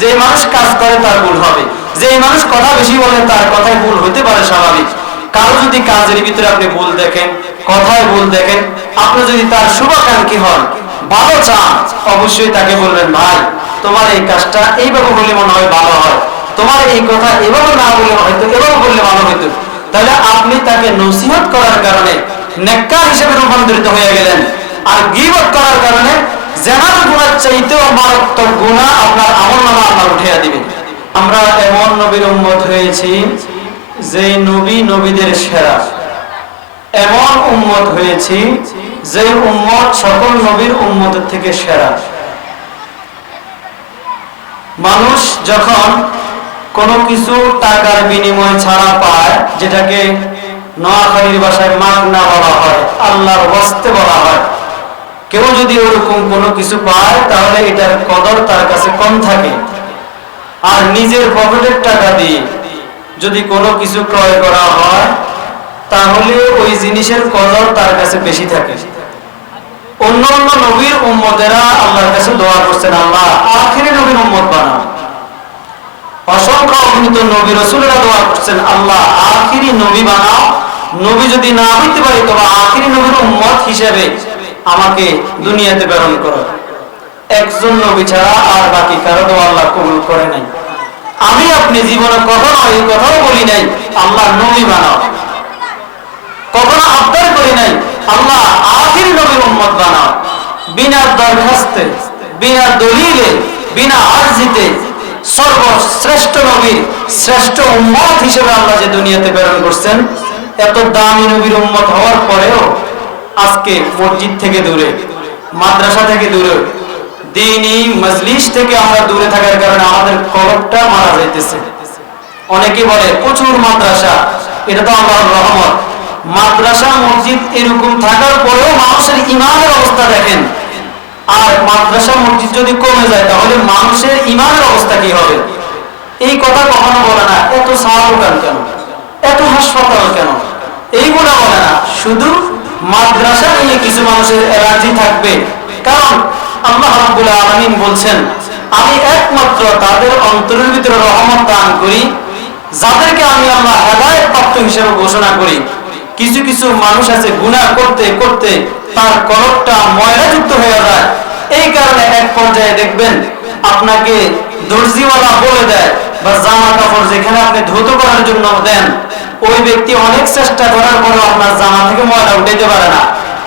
যে মানুষ কাজ করে তার ভুল হবে, যে মানুষ কথা বেশি বলে তার কথায় ভুল হতে পারে, স্বাভাবিক। কারো যদি কাজের ভিতরে আপনি ভুল দেখেন, কথায় ভুল দেখেন, আপনি যদি তার শুভাকাঙ্ক্ষী হন, ভালো চান, অবশ্যই তাকে বলবেন, ভাই তোমার এই কাজটা এইভাবে বললে মনে হয় ভালো হয়, তোমার এই কথা এভাবে না বলে হয়তো এভাবে বললে ভালো হইতো। তাহলে আপনি তাকে নসিহত করার কারণে নেককার হিসেবে রূপান্তরিত হয়ে গেলেন। আর গীবত করার কারণে জেনার গুনার চাইতেও মারাত্মক গুনাহ আপনার আমলনামা আল্লাহ উঠিয়ে দিবেন। আমরা এমন নবীর উম্মত হয়েছি যে নবী নবীদের সেরা, এমন উম্মত হয়েছি যে উম্মত সকল নবীর উম্মতের থেকে সেরা। মানুষ যখন কোনো কিছু টাকার বিনিময় ছাড়া পায়, যেটাকে নোয়াখালীর ভাষায় মাগনা বলা হয়, আল্লাহর ওয়াস্তে বলা হয়, কেউ যদি ওরকম কোনো কিছু পায় তাহলে এটার কদর তার কাছে কম থাকে। আর নিজের পকেটের টাকা দিয়ে যদি কোনো কিছু ক্রয় করা হয় তাহলে ওই জিনিসের কদর তার কাছে বেশি থাকে। অন্য অন্য নবীর উম্মতেরা আল্লাহর কাছে দোয়া করছেন, আল্লাহ আখিরি নবীর উম্মত বানাও। অসংখ্য অগণিত নবী রাসূলরা দোয়া করছেন, আল্লাহ আখিরি নবী বানাও, নবী যদি না হইতে পারি তবে আখিরি নবীর উম্মত হিসেবে আমাকে দুনিয়াতে প্রেরণ করো। একজন নবী ছাড়া আর বাকি কারো দোয়া আল্লাহ কবুল করে নাই। আমি আপনি জীবনে কখনো এই কথাও বলি নাই আল্লাহ নবী বানাও, কখনো আবদার করি নাই আল্লাহ আখিরি নবীর উম্মত বানাও। বিনা দরখাস্তে, বিনা দলিলে, বিনা আরজিতে সর্বশ্রেষ্ঠ নবীর শ্রেষ্ঠ উম্মত হিসেবে আল্লাহ যে দুনিয়াতে প্রেরণ করছেন, এত দামি নবীর উম্মত হওয়ার পরেও আজকে মসজিদ থেকে দূরে, মাদ্রাসা থেকে দূরে, দ্বীনি মজলিস থেকে আমরা দূরে থাকার কারণে আমাদের কলবটা মারা যাইতেছে। অনেকে বলে প্রচুর মাদ্রাসা, এটা তো আল্লাহর রহমত। মাদ্রাসা মসজিদ এরকম থাকার পরেও মানুষের ঈমানের অবস্থা দেখেন। আর মাদ্রাসা মসজিদ যদি কমে যায় তাহলে মানুষের ঈমানের অবস্থা কি হবে? এই কথা কখনো বলে না। এত সাহাবগান কেন, এত হাসপাতাল কেন, এইগুলা বলে না। শুধু মাদ্রাসা নিয়ে কিছু মানুষের অ্যালার্জি থাকবে, কারণ আল্লাহ রাব্বুল আলামিন বলছেন, আমি একমাত্র তাদের অন্তরের ভিতরে রহমত দান করি যাদেরকে আমি আল্লাহ হেদায়েত প্রাপ্ত হিসেবে ঘোষণা করি। কিছু কিছু মানুষ আছে গুনাহ করতে করতে তার কলবটা ময়লাযুক্ত হয়ে যায়। এই কারণে এক পর্যায়ে দেখবেন আপনাকে দর্জিওয়ালা বলে দেয় বা জামা কাপড় যেখানে আপনি ধুতো করার জন্য দেন, ওই ব্যক্তি অনেক চেষ্টা করার পরেও আপনার জামা থেকে ময়লা উঠাইতে পারে না।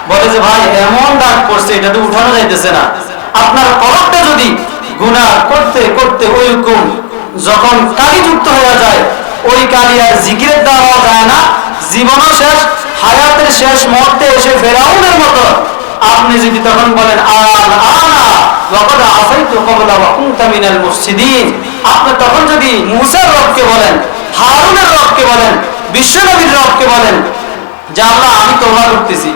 বলে যে ভাই এমন দাগ পড়ছে, এটা তো উঠানো যাইতেছে না। আপনার কলবটা যদি গুনাহ করতে করতে ওইরকম যখন কালিযুক্ত হয়ে যায়, ওই কালি আর জিকিরের দ্বারা যায় না, জীবনও শেষ, হায়াতের শেষ মুহূর্তে এসে ফেরাউনের মতো আপনি যদি তখন বলেন আপনি তখন যদি মুসার রবকে বলেন, হারুনের রবকে বলেন, বিশ্বনবীর রবকে বলেন যে আল্লাহ আমি তওবা করতেছি,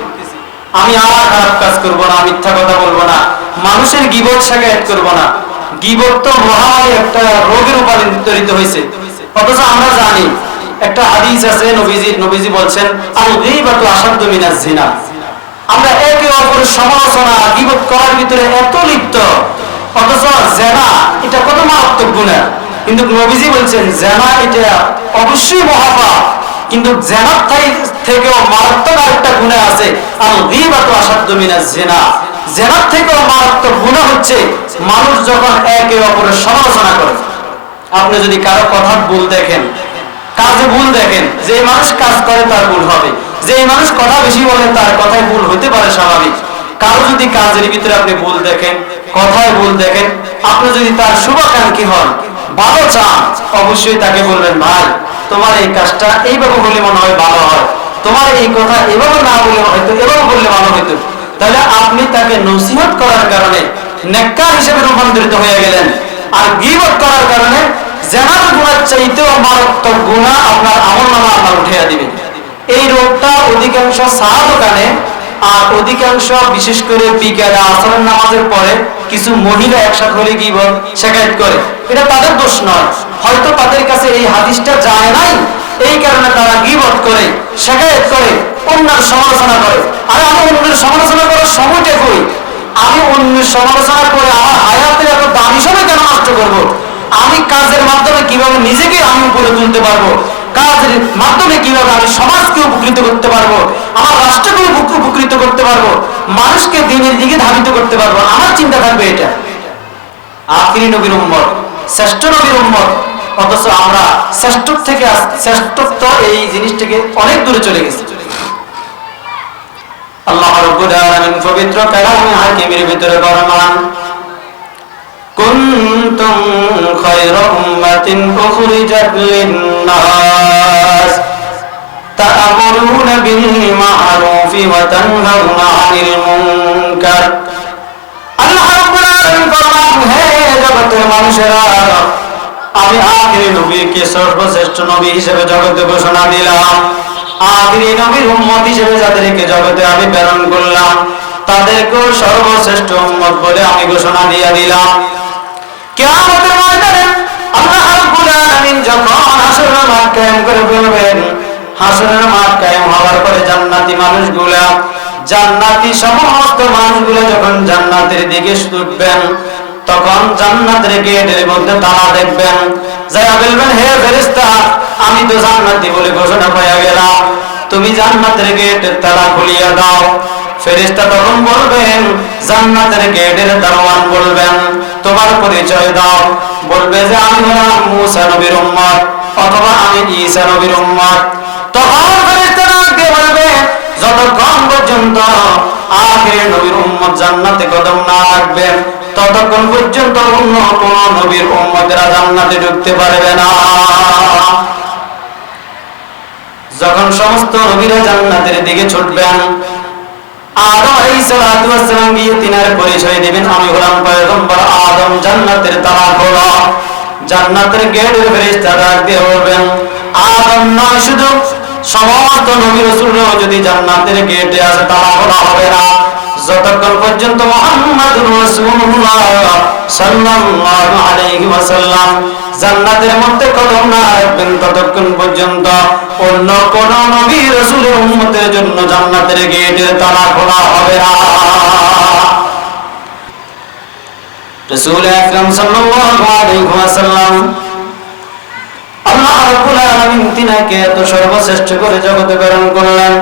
আমি আর খারাপ কাজ করব না, মিথ্যা কথা বলবো না, মানুষের গীবত শিকায়ত করব না। গীবত তো মহামারী একটা রোগের রূপান্তরিত হয়েছে। অথচ আমরা জানি একটা হাদিস আছে, নবীজি বলছেন আল গীবাতু আশাদ্দু মিনাজ জিনা। আমরা একে অপরের সমালোচনা গীবত করার ভিতরে এত লিপ্ত, অথচ জিনা এটা কত মারাত্মক গুনাহ। কিন্তু নবীজি বলছেন জিনা এটা অবশ্যই মহাপাপ, কিন্তু জিনার থেকেও মারাত্মক আরেকটা গুনাহ আছে, আল গীবাতু আশাদ্দু মিনাজ জিনা। জিনার থেকেও মারাত্মক গুনাহ হচ্ছে মানুষ যখন একে অপরের সমালোচনা করে। আপনি যদি কারো কথা ভুল দেখেন, কাজে ভুল দেখেন, যে মানুষ কাজ করে তার ভুল হবে, যে মানুষ কথা বেশি বলে তার কথায় ভুল হতে পারে, স্বাভাবিক। কারো যদি কাজের ভিতরে আপনি ভুল দেখেন, কথায় ভুল দেখেন, আপনি যদি তার শুভাকাঙ্ক্ষী হন, ভালো চান, অবশ্যই তাকে বলবেন, ভাই তোমার এই কাজটা এইভাবে বললে মনে হয় ভালো হয়, তোমার এই কথা এভাবে না বলে হয়তো এভাবে বললে ভালো হইতো। তাহলে আপনি তাকে নসিহত করার কারণে নেককার হিসেবে রূপান্তরিত হয়ে গেলেন। আর গীবত করার কারণে জেনার গুনার চাইতেও মারাত্মক গুনাহ আপনার আমলনামা আল্লাহ উঠিয়ে দিবেন। এই রোগটা অধিকাংশ সাহাবায়ে, আর অধিকাংশ বিশেষ করে বিকেলে আসরের নামাজের পরে কিছু মহিলা একসাথে হলে গীবত শিকায়ত করে। এটা তাদের দোষ নয়, হয়তো তাদের কাছে এই হাদিসটা যায় নাই, এই কারণে তারা গীবত করে, শিকায়ত করে, অন্যের সমালোচনা করে। আর আমি অন্যের সমালোচনা করার সময়টা কই? আমি অন্যের সমালোচনা করে আমার হায়াতের এত দামি সময় কেন নষ্ট করবো? আমি কাজের মাধ্যমে কিভাবে নিজেকে আমি উপরে তুলতে পারবো, কাজের মাধ্যমে কিভাবে আমি সমাজকে উপকৃত করতে পারবো, আমার রাষ্ট্রকে উপকৃত করতে পারবো, মানুষকে দিনের দিকে ধাবিত করতে পারবো, আমার চিন্তা থাকবে এটা। আখিরি নবীর উম্মত, শ্রেষ্ঠ নবীর উম্মত, অথচ আমরা শ্রেষ্ঠত্ব এই জিনিসটাকে অনেক দূরে চলে গেছি। আল্লাহ রাব্বুল আলামিন পবিত্র কালামে হাকিমের ভিতরে ফরমান, কুনতুম খায়রা উম্মাতিন উখরিজাত লিন-নাস তা'মুরুনা বিল মা'রুফি ওয়া তানহাউনা 'আনিল মুনকার। আল্লাহ রাব্বুল আলামিন ফরমান, হে জগতের মানুষেরা, আমি আখিরি নবীকে সর্বশ্রেষ্ঠ নবী হিসেবে জগতে ঘোষণা দিলাম। আখিরি নবীর উম্মত হিসেবে যাদেরকে জগতে আমি প্রেরণ করলাম, তাদেরকে সর্বশ্রেষ্ঠ উম্মত বলে আমি ঘোষণা দিয়ে দিলাম। কিয়ামতের ময়দানে আল্লাহ রাব্বুল আলামিন যখন হাসরের মাঠ কায়েম করে ফেলবেন, হাসরের মাঠ কায়েম হওয়ার পরে জান্নাতি মানুষগুলা, জান্নাতি সমস্ত মানুষগুলো যখন জান্নাতের দিকে ছুটবেন, তখন জান্নাতের গেটের মধ্যে তালা দেখবেন, যারা বলবেন, হে ফেরেশতা, আমি তো জান্নাতি বলে ঘোষণা পাইয়া গেলাম, তুমি জান্নাতের গেটের তালা খুলিয়া দাও। ফেরেশতা তখন বলবেন, জান্নাতের গেটের দারোয়ান বলবেন, তোমার পরিচয় দাও। বলবে যে আমি হলাম মুসা নবীর উম্মত, অথবা আমি ঈসা নবীর উম্মত। তখন ফেরেশতারা বলবে, যতক্ষণ পর্যন্ত আখিরি নবীর উম্মত জান্নাতে কদম না রাখবেন, ততক্ষণ পর্যন্ত অন্য কোন নবীর উম্মতেরা জান্নাতে ঢুকতে পারবে না। যখন সমস্ত নবীরা জান্নাতের দিকে ছুটবেন, আদম আলাইহিস সালাতু ওয়াস সালাম গিয়ে তিনার পরিচয় দিবেন, আমি হলাম পয়গম্বর আদম, জান্নাতের তালা খোলা। জান্নাতের গেটের ফেরেশতারা দিয়ে বলবেন, আদম নয়, শুধু সমস্ত নবী রাসূলরাও যদি জান্নাতের গেটে আসে, তালা খোলা হবে না যতক্ষণ পর্যন্ত মুহাম্মাদুর রাসূলুল্লাহ সাল্লাল্লাহু আলাইহি ওয়াসাল্লাম জান্নাতের মধ্যে কদম না রাখবেন, ততক্ষণ পর্যন্ত অন্য কোন নবী রাসূলের উম্মতের জন্য জান্নাতের গেটের তালা খোলা হবে না। রাসূল আকরাম সাল্লাল্লাহু আলাইহি ওয়াসাল্লাম, আল্লাহ রাব্বুল আলামিন তিনাকে এত সর্বশ্রেষ্ঠ করে জগতে প্রেরণ করলেন।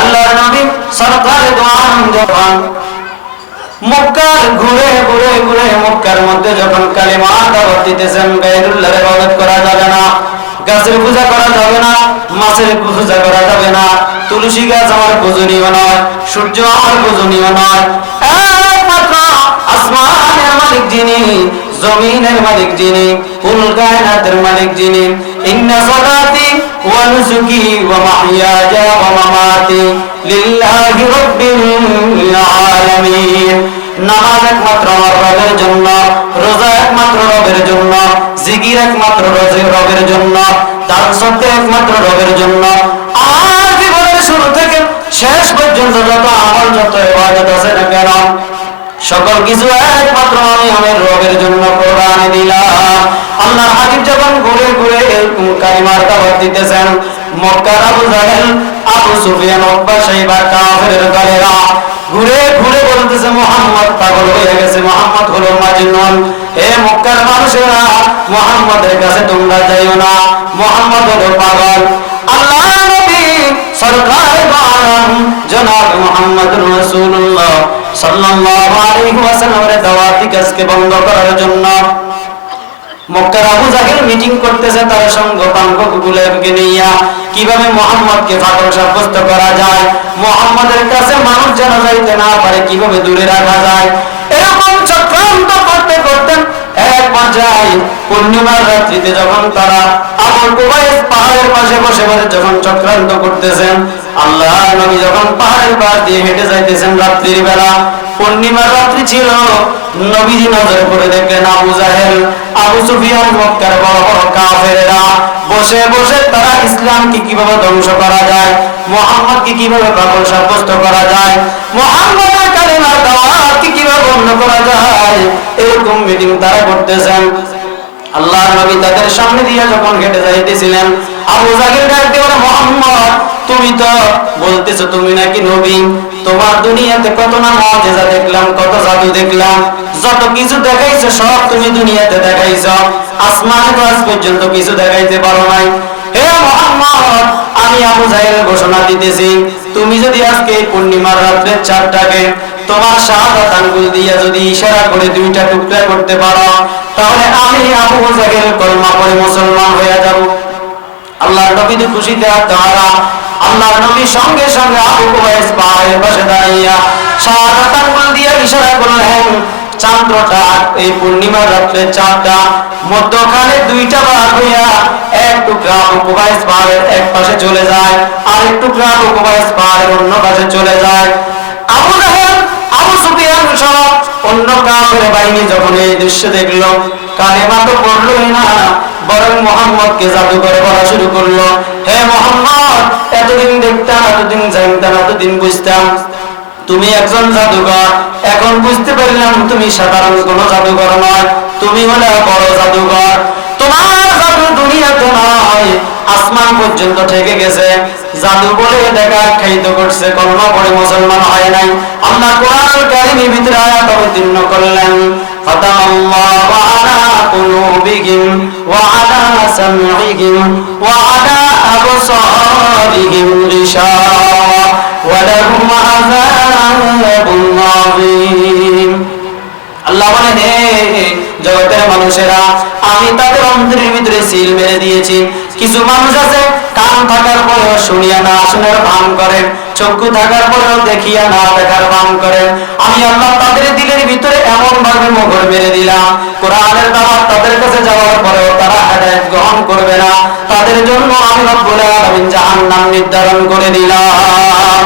আল্লাহর নবী সরকারে দো আলম যখন মক্কার ঘুরে ঘুরে ঘুরে মক্কার মধ্যে যখন কালিমা দাওয়াত দিতেছেন, গায়রুল্লাহর ইবাদত করা যাবে না, গাছের পূজা করা যাবে না, মাছের পূজা করা যাবে না, তুলসী গাছ আমার পূজনীয় নয়, সূর্য আমার পূজনীয় নয়, একমাত্র আসমানের মালিক যিনি, জমিনের মালিক যিনি, কুল কায়নাতের মালিক যিনি, ইন্না সালাতি ওয়া নুসুকি ওয়া মাহইয়ায়া ওয়া মামাতি লিল্লাহি রাব্বিল আলামিন। নামাজ একমাত্র আমার রবের জন্য, রোজা একমাত্র রবের জন্য, জিকির একমাত্র রবের জন্য, দান সদকা একমাত্র রবের জন্য। আর জীবনের শুরু থেকে শেষ পর্যন্ত যত আমল, যত ইবাদত আছে না কেন, সকল কিছু একমাত্র আমি আমার রবের জন্য কোরবানি দিলাম। আল্লাহর হাবিব যখন ঘুরে ঘুরে এরকম কালিমার দাওয়াত দিতেছেন, মক্কার আবু জাহেল, আবু সুফিয়ান, উতবা, শাইবা, কাফেরের দলেরা ঘুরে ঘুরে বলতেছে, মুহাম্মদ পাগল হয়ে গেছে, মুহাম্মদ হলো মাজনুন। হে মক্কার মানুষেরা, মুহাম্মদের কাছে তোমরা যাইও না, মুহাম্মদ হলো পাগল। আল্লাহ নবী সরকার বারাম জনাব মুহাম্মদুর রাসূলুল্লাহ সাল্লাল্লাহু আলাইহি ওয়াসাল্লামের দাওয়াতি কাজকে বন্ধ করার জন্য মক্কার আবু জাহেল মিটিং করতেছে, তার সঙ্গ পাঙ্গগুলোকে নিয়ে কিভাবে মুহাম্মদকে পাগল সাব্যস্ত করা যায়, মুহাম্মদের কাছে মানুষ যেন যাইতে না পারে, কিভাবে দূরে রাখা যায়, এরকম চক্রান্ত করতে করতে এক পর্যায়ে পূর্ণিমার রাত্রিতে যখন তারা আবুল কুবাইস পাহাড়ের পাশে বসে বসে যখন চক্রান্ত করতেছেন, আল্লাহর নবী যখন পাহাড়ের পাশ দিয়ে হেঁটে যাইতেছেন রাত্রির বেলা, পূর্ণিমার রাত্রি ছিল, নবীজি নজরে পড়ে দেখলেন আবু জাহেল, আবু সুফিয়ান, মক্কার বড় বড় কাফেররা বসে বসে তারা ইসলামকে কিভাবে ধ্বংস করা যায়, মুহাম্মদকে কিভাবে পাগল সাব্যস্ত করা যায়, মুহাম্মদের কালিমার দাওয়াতকে কিভাবে বন্ধ করা যায়, এরকম মিটিং তারা করতেছেন। আল্লাহর নবী তাদের সামনে দিয়ে যখন হেঁটে যাইতেছিলেন, আবু জাহেল ডাক দিয়ে বলে, মুহাম্মদ, তুমি তো বলতেছো তুমি নাকি নবী, তোমার দুনিয়াতে কত না মুআজিজা দেখলাম, কত জাদু দেখলাম, যত কিছু দেখাইছো সব তুমি দুনিয়াতে দেখাইছো, আসমানে তো আজ পর্যন্ত কিছু দেখাইতে পারো নাই। হে মুহাম্মদ, আমি আবু জাহেল ঘোষণা দিতেছি, তুমি যদি আজকে এই পূর্ণিমার রাত্রে চাঁদটাকে তোমার শাহাদাত আঙ্গুল দিয়ে যদি ইশারা করে দুইটা টুকরা করতে পারো, তাহলে আমি আবু জাহেল কলমা পড়ে মুসলমান হয়ে যাব। আল্লাহর নবী তো খুশিতে আত্মহারা। আল্লাহর নবী সঙ্গে সঙ্গে আবু কুবাইস পাহাড়ের পাশে দাঁড়িয়ে শাহাদাত আঙ্গুল দিয়ে ইশারা করলেন। চাঁদটা, এই পূর্ণিমার রাত্রে চাঁদটা মধ্যখানে দুইটা ভাগ হইয়া এক টুকরা আবু কুবাইস পাহাড়ের এক পাশে চলে যায়, আর এক টুকরা আবু কুবাইস পাহাড়ের অন্য পাশে চলে যায়। আবু জাহেল, আবু সুফিয়ান সহ অন্য কাফের বাহিনী যখন এই দৃশ্য দেখলো, কালেমা তো পড়লোই না, বরং মুহাম্মদকে জাদুকর বলা শুরু করলো। হে মুহাম্মদ, এতদিন দেখতাম, এতদিন জানতাম, এতদিন বুঝতাম তুমি একজন জাদুকর, এখন বুঝতে পারলাম তুমি সাধারণ কোনো জাদুকর নয়, তুমি হলে বড় জাদুকর। তোমার জাদু দুনিয়াতে নয়, আসমান পর্যন্ত ঠেকে গেছে। জাদু বলে দেখা আখ্যায়িত করছে, কলমা পড়ে মুসলমান হয় নাই। আল্লাহ কোরআনুল কারীমের ভিতরে আয়াত অবতীর্ণ করলেন, ফাতামাল্লাহু আলা কুলুবিহিম ওয়া আলা সামঈহিম ওয়া আলা আবসারিহিম গিশাওয়া ওয়া লাহুম আযাবুন আযীম। আল্লাহ বলেন, হে জগতের মানুষেরা, আমি তাদের অন্তরের ভিতরে সিল মেরে দিয়েছি। কিছু মানুষ আছে কান থাকার পরেও শুনিয়া না শোনার ভান করেন, চক্ষু থাকার পরেও দেখিয়া না দেখার ভান করেন। আমি আল্লাহ তাদের দিলের ভিতরে এমন ভাবে মোহর মেরে দিলাম, কোরআনের দাওয়াত তাদের কাছে যাওয়ার পরেও তারা হেদায়েত গ্রহণ করবে না। তাদের জন্য আমি রব্বুল আলামিন জাহান্নাম নির্ধারণ করে দিলাম।